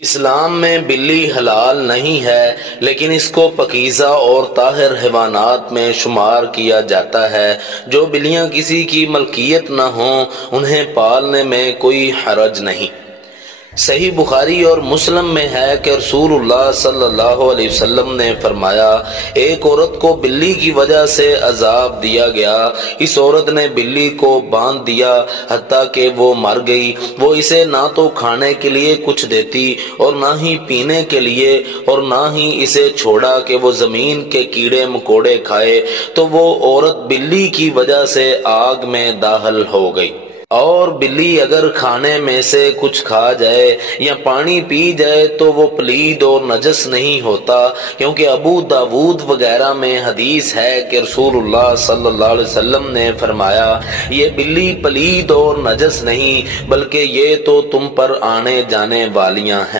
اسلام میں بلی حلال نہیں ہے، لیکن اس کو پاکیزہ اور طاہر حیوانات میں شمار کیا جاتا ہے۔ جو بلیاں کسی کی ملکیت نہ ہوں انہیں پالنے میں کوئی حرج نہیں۔ صحیح بخاری اور مسلم میں ہے کہ رسول اللہ صلی اللہ علیہ وسلم نے فرمایا، ایک عورت کو بلی کی وجہ سے عذاب دیا گیا۔ اس عورت نے بلی کو باندھ دیا حتیٰ کہ وہ مر گئی۔ وہ اسے نہ تو کھانے کے لیے کچھ دیتی اور نہ ہی پینے کے لیے، اور نہ ہی اسے چھوڑا کہ وہ زمین کے کیڑے مکوڑے کھائے، تو وہ عورت بلی کی وجہ سے آگ میں داخل ہو گئی۔ اور بلی اگر کھانے میں سے کچھ کھا جائے یا پانی پی جائے تو وہ پلید اور نجس نہیں ہوتا، کیونکہ ابو داود وغیرہ میں حدیث ہے کہ رسول اللہ صلی اللہ علیہ وسلم نے فرمایا، یہ بلی پلید اور نجس نہیں، بلکہ یہ تو تم پر آنے جانے والیاں ہیں۔